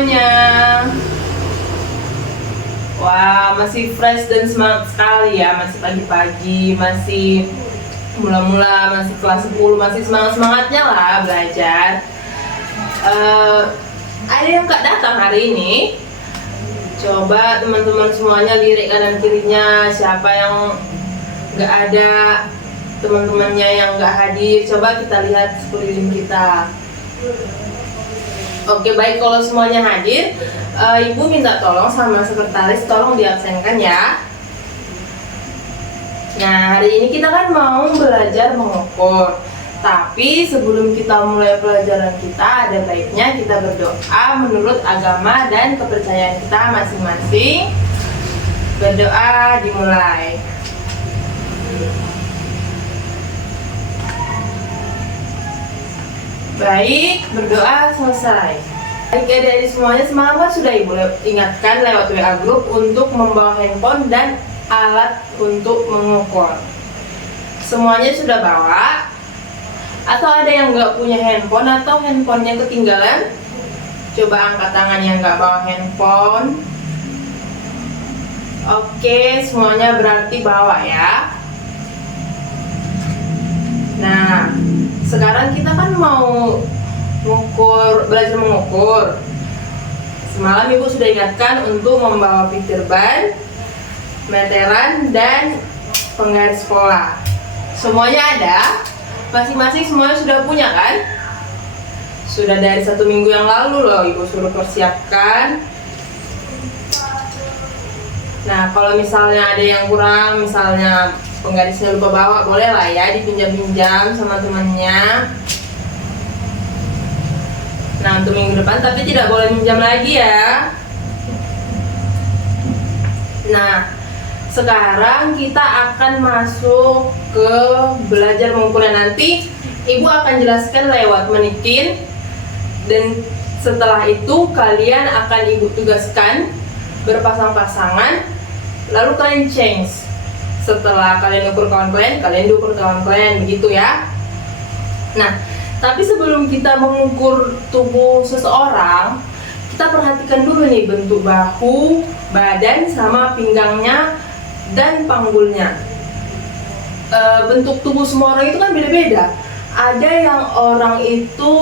semuanya. Wah, masih fresh dan semangat sekali ya. Masih pagi-pagi, masih mula-mula, masih kelas 10, masih semangat-semangatnya lah belajar. Ada yang gak datang hari ini? Coba teman-teman semuanya lirik kanan kirinya. Siapa yang gak ada, teman-temannya yang gak hadir, coba kita lihat sekeliling kita. Oke, baik, kalau semuanya hadir, Ibu minta tolong sama sekretaris, tolong diabsenkan ya. Nah, hari ini kita kan mau belajar mengukur. Tapi sebelum kita mulai pelajaran kita, ada baiknya kita berdoa menurut agama dan kepercayaan kita masing-masing. Berdoa dimulai. Baik, berdoa selesai. Baik, adik-adik semuanya, semalam kan sudah Ibu ingatkan lewat WA Group untuk membawa handphone dan alat untuk mengukur. Semuanya sudah bawa? Atau ada yang nggak punya handphone atau handphonenya ketinggalan? Coba angkat tangan yang nggak bawa handphone. Oke, semuanya berarti bawa ya. Nah, sekarang kita kan mau belajar mengukur. Semalam Ibu sudah ingatkan untuk membawa fitur ban, meteran, dan penggaris pola. Semuanya ada? Masing-masing semuanya sudah punya kan? Sudah dari 1 minggu yang lalu loh Ibu suruh persiapkan. Nah, kalau misalnya ada yang kurang, misalnya penggarisnya lupa bawa, boleh lah ya dipinjam-pinjam sama temannya. Nah, untuk minggu depan tapi tidak boleh minjam lagi ya. Nah, sekarang kita akan masuk ke belajar mengukurnya. Nanti Ibu akan jelaskan lewat menikin, dan setelah itu kalian akan Ibu tugaskan berpasang-pasangan, lalu kalian change. Setelah kalian ukur kawan kalian ukur kawan kalian, begitu ya. Nah, tapi sebelum kita mengukur tubuh seseorang, kita perhatikan dulu nih bentuk bahu, badan, sama pinggangnya dan panggulnya. Bentuk tubuh semua orang itu kan beda-beda. Ada yang orang itu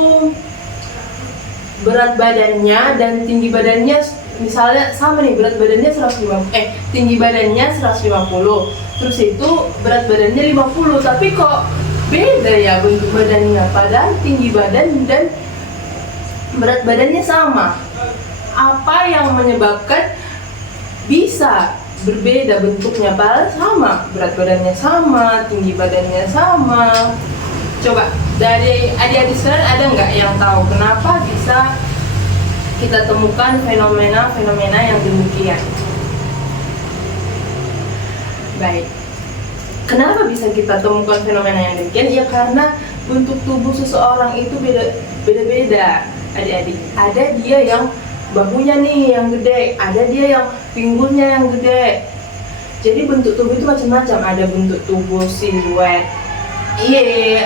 berat badannya dan tinggi badannya misalnya sama nih, berat badannya 150, tinggi badannya 150, terus itu berat badannya 50, tapi kok beda ya bentuk badannya, padahal tinggi badan dan berat badannya sama. Apa yang menyebabkan bisa berbeda bentuknya, padahal sama, berat badannya sama, tinggi badannya sama? Coba dari adik-adik sekalian, ada nggak yang tahu kenapa bisa kita temukan fenomena-fenomena yang demikian? Baik, kenapa bisa kita temukan fenomena yang demikian? Ya karena bentuk tubuh seseorang itu beda-beda, adik-adik. Ada dia yang bahunya nih yang gede, ada dia yang pinggulnya yang gede. Jadi bentuk tubuh itu macam-macam. Ada bentuk tubuh siluet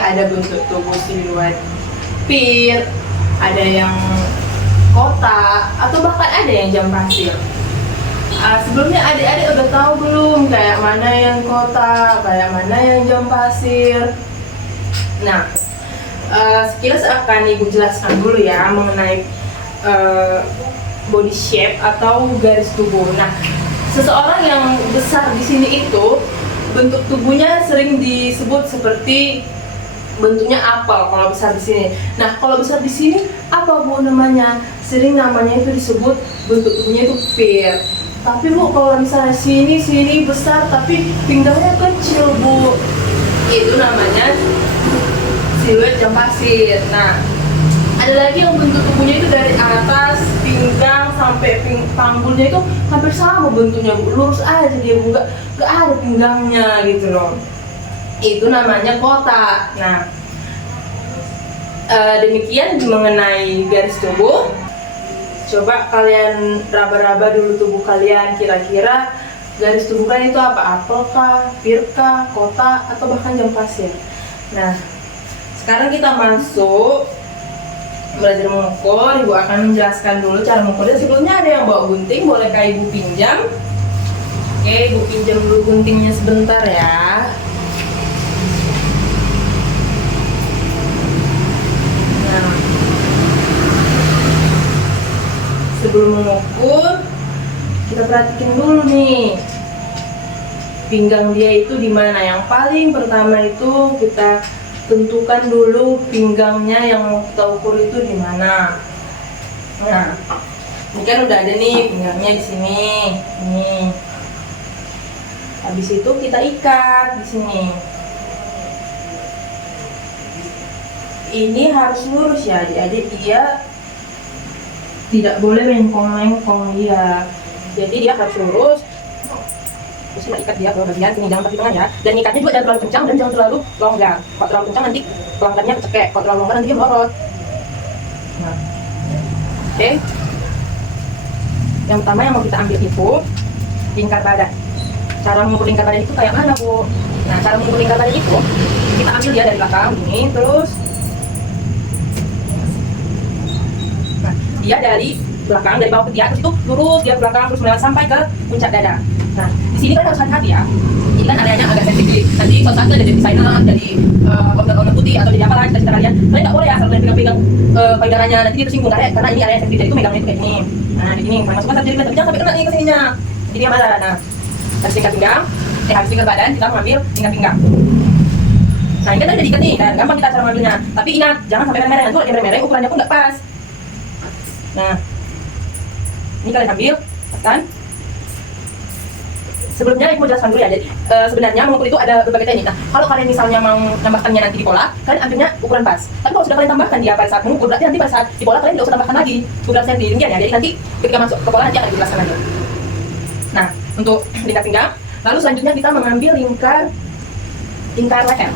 ada bentuk tubuh siluet pir, ada yang kotak, atau bahkan ada yang jam pasir. Sebelumnya adik-adik udah tahu belum kayak mana yang kotak, kayak mana yang jam pasir? Nah, sekilas akan Ibu jelaskan dulu ya mengenai body shape atau garis tubuh. Nah, seseorang yang besar di sini itu bentuk tubuhnya sering disebut seperti bentuknya apel kalau besar di sini. Nah, kalau besar di sini apa Bu namanya? Sering namanya itu disebut bentuk tubuhnya itu pir. Tapi Bu, kalau misalnya sini besar tapi pinggangnya kecil Bu, itu namanya siluet jam pasir. Nah, ada lagi yang bentuk tubuhnya itu dari atas pinggang sampai panggulnya itu hampir sama bentuknya Bu, lurus aja dia Bu, nggak ada pinggangnya gitu loh. Itu namanya kotak. Nah, demikian mengenai garis tubuh. Coba kalian raba-raba dulu tubuh kalian, kira-kira garis tubuh kalian itu apa? Apel kah, pir kah, kotak, atau bahkan jam pasir. Nah, sekarang kita masuk belajar mengukur, ibu akan menjelaskan dulu cara mengukurnya. Sebelumnya ada yang bawa gunting, bolehkah ibu pinjam? Oke, ibu pinjam dulu guntingnya sebentar ya. Nah, sebelum mengukur, kita perhatikan dulu nih pinggang dia itu di mana. Yang paling pertama itu kita tentukan dulu pinggangnya yang mau kita ukur itu di mana. Nah, ini kan udah ada nih pinggangnya di sini. Nih. Habis itu kita ikat di sini. Ini harus lurus ya, adik-adik, dia tidak boleh mengkong-mengkong dia. Jadi dia harus lurus. Terus kita ikat dia ke bagian sini, jangan pakai tangan ya. Dan ikatnya juga jangan terlalu kencang dan jangan terlalu longgar. Kalau terlalu kencang nanti pelanggannya kecekek, kalau terlalu longgar nanti dia melorot. Nah, oke. Yang pertama yang mau kita ambil itu lingkar badan. Cara mengukur lingkar badan itu kayak mana, Bu? Nah, cara mengukur lingkar badan itu kita ambil dia dari belakang ini, terus nah, dia dari belakang, dari bawah ketiak, terus itu lurus dia ke belakang, terus melewat sampai ke puncak dada. Nah, di sini kan harus hati-hati ya. Ini kan areanya agak sensitif. Nanti suatu saat jadi desainer, jadi organ-organ putih atau jadi apa lah cita-cita kalian. Kalian nggak boleh ya asal kalian pegang-pegang payudaranya, nanti dia tersinggung karena ini area sensitif. Jadi itu megangnya itu kayak gini. Nah, di sini kalau masukkan jadi tapi jangan sampai kena nih ke sininya. Jadi dia marah. Nah, habis tingkat pinggang, habis tingkat badan kita mengambil tingkat pinggang. Nah, ini kan udah diikat nih, dan gampang kita cara mengambilnya. Tapi ingat, jangan sampai merah-merah. Nanti kalau dia merah-merah, ukurannya pun nggak pas. Nah, ini kalian ambil, kan? Sebelumnya ibu jelaskan dulu ya. Jadi sebenarnya mengukur itu ada berbagai teknik. Nah, kalau kalian misalnya mau menambahkannya nanti di pola, kalian ambilnya ukuran pas. Tapi kalau sudah kalian tambahkan dia pada saat mengukur, berarti nanti pada saat di pola kalian tidak usah tambahkan lagi beberapa senti ringgian ya. Jadi nanti ketika masuk ke pola nanti akan dijelaskan lagi. Nah, untuk lingkar pinggang, lalu selanjutnya kita mengambil lingkar leher.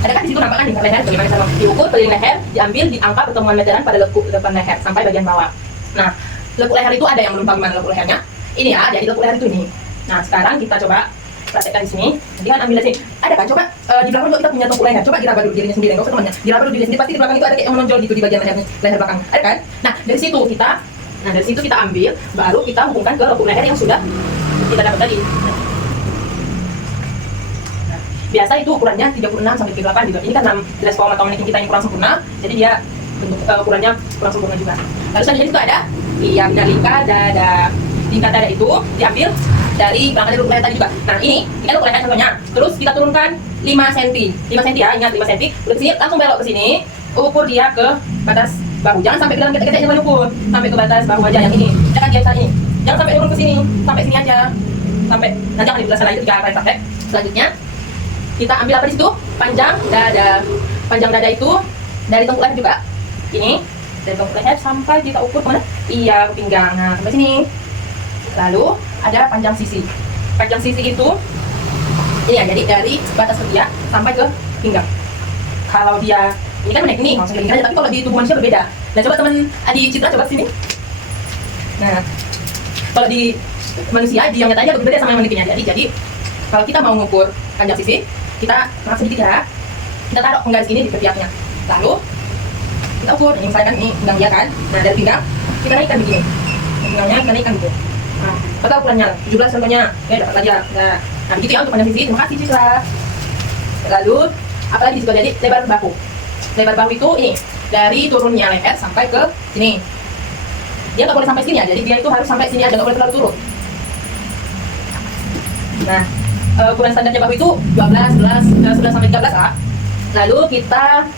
Ada kan di situ nampak kan lingkar leher bagaimana cara diukur? Keliling leher diambil di angka pertemuan meteran pada lekuk depan leher sampai bagian bawah. Nah, lekuk leher itu ada yang belum tahu gimana lekuk lehernya. Ini ya, jadi lekuk leher itu ini. Nah, sekarang kita coba praktekkan di sini. Jadi kan ambil dari sini. Ada kan? Coba di belakang juga kita punya tengkuk leher. Coba diraba dulu dirinya sendiri, enggak usah temannya. Diraba dulu dirinya sendiri, pasti di belakang itu ada kayak yang menonjol gitu di bagian leher belakang. Ada kan? Nah, dari situ kita ambil, baru kita hubungkan ke lekuk leher yang sudah kita dapat tadi. Nah, biasa itu ukurannya 36 sampai 38 gitu. Ini kan jelas form atau mannequin kita yang kurang sempurna, jadi dia bentuk ukurannya kurang sempurna juga. Lalu selanjutnya itu ada lingkar dada. Lingkar dada itu diambil dari belakang dari lekuk leher tadi juga. Nah, ini kan lekuk leher contohnya. Terus kita turunkan 5 cm. 5 cm ya, ingat 5 cm. Udah ke sini langsung belok ke sini. Ukur dia ke batas bahu. Jangan sampai ke dalam ketek-keteknya baru ukur. Sampai ke batas bahu aja yang ini. Jangan dia ini. Jangan sampai turun ke sini. Sampai sini aja. Sampai nanti akan dijelaskan lagi ketika kalian praktek. Selanjutnya kita ambil apa di situ? Panjang dada. Panjang dada itu dari tengkuk leher juga. Ini dari tengkuk leher sampai kita ukur kemana? Iya, ke pinggang. Nah, sampai sini. Lalu ada panjang sisi. Panjang sisi itu ini ya, jadi dari batas ketiak sampai ke pinggang. Kalau dia ini kan menaik nih, maksudnya aja, tapi kalau di tubuh manusia berbeda. Dan coba teman Adi Citra coba sini. Nah, kalau di manusia dia yang nyatanya berbeda sama yang mannequinnya. Jadi kalau kita mau mengukur panjang sisi, kita angkat sedikit ya. Kita taruh penggaris ini di ketiaknya. Lalu kita ukur. Ini misalkan ini pinggang dia kan. Nah, dari pinggang kita naikkan begini. Pinggangnya kita naikkan begini. Nah, total ukurannya 17 contohnya. Ya, dapat aja. Nah, begitu ya untuk panjang sisi. Terima kasih Citra. Lalu apalagi di situ, jadi lebar bahu. Lebar bahu itu ini dari turunnya leher sampai ke sini. Dia nggak boleh sampai sini ya. Jadi dia itu harus sampai sini aja, nggak boleh terlalu turun. Nah, ukuran standarnya bahu itu 11 sampai 13 lah. Lalu kita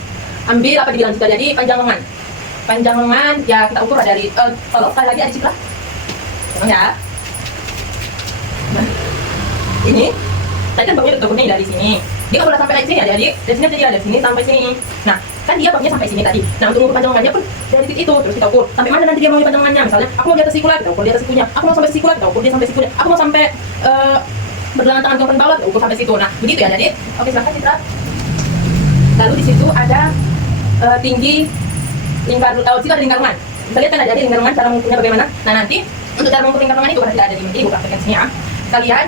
ambil apa dibilang juga, jadi panjang lengan. Panjang lengan ya kita ukur dari tolong sekali lagi ada Citra. Ya. Nah, ini tadi kan bahunya ukurnya dari sini. Dia nggak boleh sampai dari sini ya, jadi dari sini jadi ada sini sampai sini. Nah, kan dia bahunya sampai sini tadi. Nah, untuk ukur panjang lengannya pun dari titik itu terus kita ukur. Sampai mana nanti dia mau panjang lengannya? Misalnya, aku mau di atas sikula, kita ukur di atas sikunya. Aku mau sampai sikula, kita ukur dia sampai sikunya. Aku mau sampai berjalan tangan ke bawah, kita ukur sampai situ. Nah, begitu ya. Jadi, oke silakan Citra. Lalu di situ ada tinggi lingkar, situ ada lingkar lengan. Kita lihat kan ada lingkar lengan cara mengukurnya bagaimana. Nah, nanti untuk cara mengukur lingkar lengan itu tidak ada di ibu praktekkan sini ya. Kalian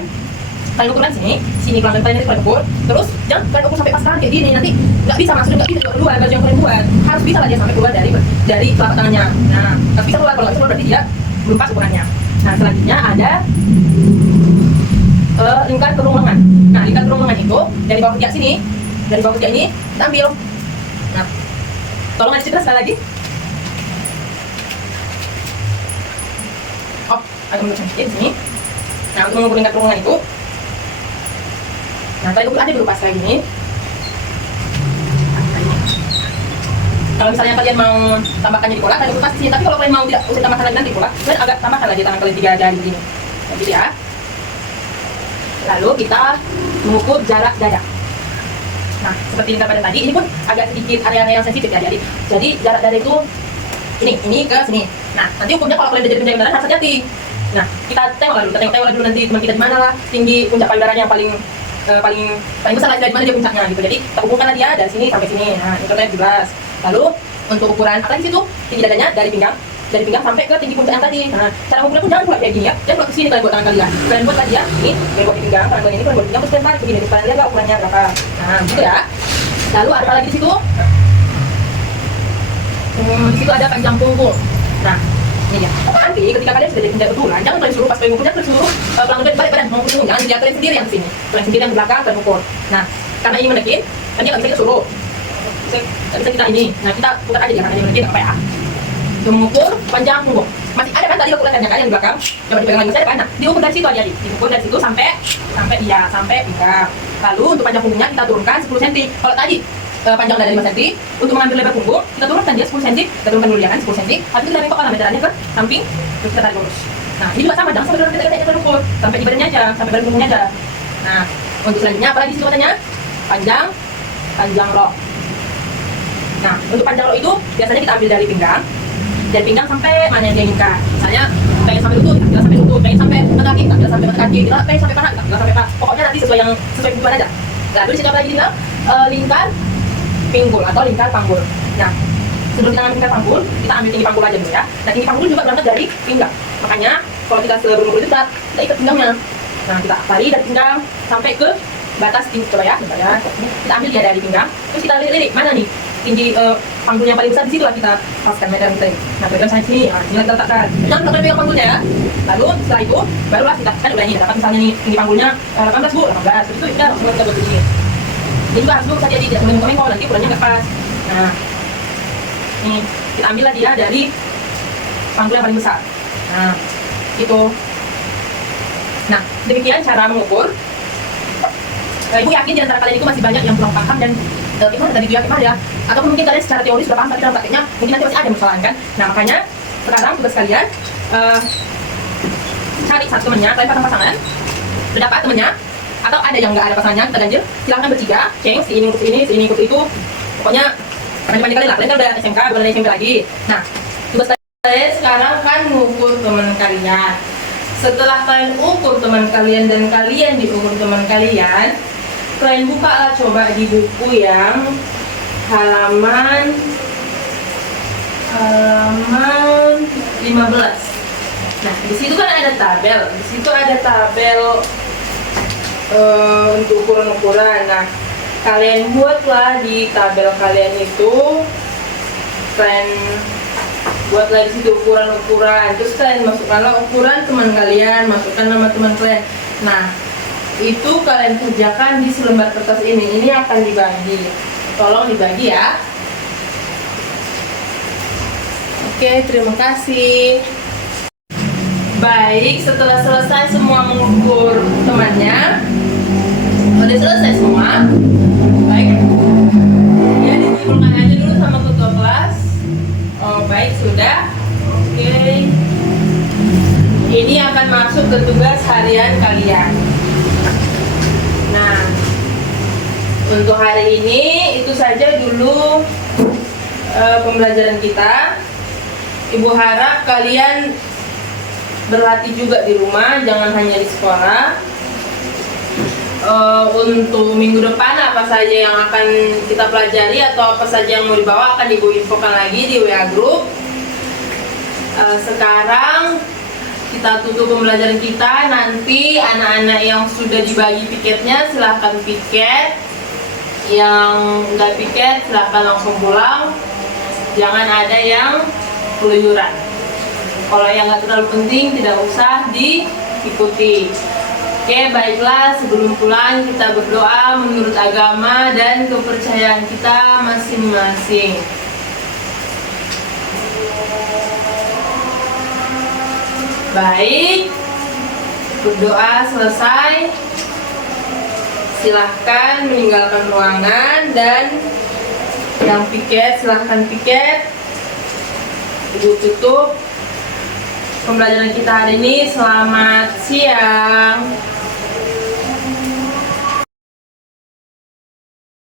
kalian ukur sini, sini pelanggan kalian itu kalian ukur, terus jangan kalian ukur sampai pas kayak gini, nanti nggak bisa maksudnya nggak bisa keluar baju yang kalian buat, harus bisa lah dia sampai keluar dari telapak tangannya. Nah, harus bisa keluar, kalau nggak bisa keluar berarti dia belum pas ukurannya. Nah, selanjutnya ada lingkar kerung lengan. Nah, lingkar kerung lengan itu dari bawah ketiak sini, dari bawah ketiak ini kita ambil. Nah, tolong ada citra sekali lagi. Oh, ada menunjukkan di sini. Nah, untuk mengukur lingkar kerung lengan itu, nah kalian ukur aja dulu pas kayak gini. Kalau misalnya kalian mau tambahkan jadi pola, kalian ukur pas sini. Tapi kalau kalian mau tidak usah tambahkan lagi nanti pola, kalian agak tambahkan lagi tangan kalian 3 jari begini. Jadi ya. Lalu kita mengukur jarak dada. Nah, seperti lingkar pada tadi, ini pun agak sedikit area yang sensitif ya. Jadi jarak dada itu ini ke sini. Nah, nanti ukurnya kalau kalian udah jadi penjaga darah harus hati-hati. Nah, kita tengok dulu nanti teman kita di mana lah tinggi puncak payudaranya yang paling besar lah, dari mana dia puncaknya gitu. Jadi kita ukurkanlah dia dari sini sampai sini. Nah, itu contohnya 17. Lalu untuk ukuran apa lagi situ? Tinggi dadanya dari pinggang sampai ke tinggi puncak yang tadi. Nah, cara mengukurnya pun jangan buat kayak gini ya. Jangan buat kesini kalian buat tangan kalian. Kalian buat tadi ya. Ini kalian buat di pinggang, kalian buat ini, kalian buat di pinggang, terus kalian tarik begini. Terus kalian lihat nggak ukurannya berapa. Nah, gitu ya. Lalu ada apa lagi di situ? Di situ ada panjang punggung. Nah, ini dia. Nanti ketika kalian sudah jadi penjahit betulan, jangan kalian suruh pas kalian ngukurnya kalian suruh pelanggan balik badan mengukur punggung. Jangan dia kalian sendiri yang sini, kalian sendiri yang di belakang kalian ukur. Nah, karena ini mendekin, nanti nggak bisa kita suruh. Bisa kita ini. Nah, kita putar aja ya karena ini mendekin nggak apa ya. Mengukur panjang punggung. Masih ada kan tadi ukurannya kan yang di belakang. Coba dipegang lagi, masih ada kan? Nah, diukur dari situ aja nih. Diukur dari situ sampai pinggang. Lalu untuk panjang punggungnya kita turunkan 10 cm. Kalau tadi panjang dada 5 cm, untuk mengambil lebar punggung kita turunkan dia 10 cm. Kita turunkan dulu ya kan 10 cm. Habis itu kita bengkokkan meterannya ke samping, terus kita tarik lurus. Nah, ini juga sama, jangan sampai kita ukur, sampai di badannya aja, sampai badan punggungnya aja. Nah, untuk selanjutnya apa lagi di situ katanya? Panjang rok. Nah, untuk panjang rok itu biasanya kita ambil dari pinggang sampai mana yang dia inginkan. Misalnya pengen sampai lutut, kita sampai lutut, pengen sampai mata kaki, kita sampai mata kaki, kita pengen sampai paha, kita sampai paha. Pokoknya nanti sesuai kebutuhan aja. Lalu di sini apa lagi dibilang? Lingkar pinggul atau lingkar panggul. Nah, sebelum kita ngambil lingkar panggul, kita ambil tinggi panggul aja dulu ya. Nah, tinggi panggul juga berangkat dari pinggang. Makanya kalau kita sebelum mengukur itu kita ikat pinggangnya. Nah, kita tarik dari pinggang sampai ke batas tinggi, coba ya, kita ambil dia dari pinggang, terus kita lirik mana nih tinggi panggul yang paling besar, di situ lah kita paskan medan kita. Nah, pegang sampai sini, sini kita letakkan. Jangan lupa pegang panggulnya ya. Lalu setelah itu barulah kita kan udah ini dapat misalnya nih tinggi panggulnya 18 Bu, 18. Terus itu kita harus kita buat begini. Jadi juga harus hati-hati tidak boleh mengkomeng nanti ukurannya nggak pas. Nah, ini kita ambillah dia dari panggul yang paling besar. Nah, itu. Nah, demikian cara mengukur. Ibu yakin di antara kalian itu masih banyak yang kurang paham dan gimana tadi itu ya gimana ya, ataupun mungkin kalian secara teori sudah paham tapi dalam prakteknya mungkin nanti masih ada permasalahan kan. Nah, makanya sekarang tugas kalian cari satu temannya, kalian pasang pasangan, udah dapat temannya, atau ada yang nggak ada pasangannya kita ganjil, silahkan bertiga, ceng, si ini ikut itu, pokoknya pandai kalian lah, kalian kan udah SMK, bukan ada SMP lagi. Nah, tugas kalian sekarang kan mengukur teman kalian. Setelah kalian ukur teman kalian dan kalian diukur teman kalian buka lah coba di buku yang halaman 15. Nah, di situ kan ada tabel. Di situ ada tabel untuk ukuran-ukuran. Nah, kalian buatlah di tabel kalian itu, kalian buatlah di situ ukuran-ukuran. Terus kalian masukkanlah ukuran teman kalian, masukkan nama teman kalian. Nah, itu kalian kerjakan di selembar kertas ini. Ini akan dibagi. Tolong dibagi ya. Oke, terima kasih. Baik, setelah selesai semua mengukur temannya, udah selesai semua. Baik, ya dikumpulkan aja dulu sama ketua kelas. Oh, baik, sudah. Oke. Ini akan masuk ke tugas harian kalian. Nah, untuk hari ini itu saja dulu pembelajaran kita. Ibu harap kalian berlatih juga di rumah, jangan hanya di sekolah. Untuk minggu depan apa saja yang akan kita pelajari atau apa saja yang mau dibawa akan Ibu infokan lagi di WA Group. Sekarang kita tutup pembelajaran kita. Nanti anak-anak yang sudah dibagi piketnya silahkan piket, yang nggak piket silahkan langsung pulang, jangan ada yang keluyuran. Kalau yang nggak terlalu penting tidak usah diikuti. Oke, baiklah, sebelum pulang kita berdoa menurut agama dan kepercayaan kita masing-masing. Baik, berdoa selesai. Silahkan meninggalkan ruangan, dan yang piket silahkan piket. Ibu tutup pembelajaran kita hari ini. Selamat siang.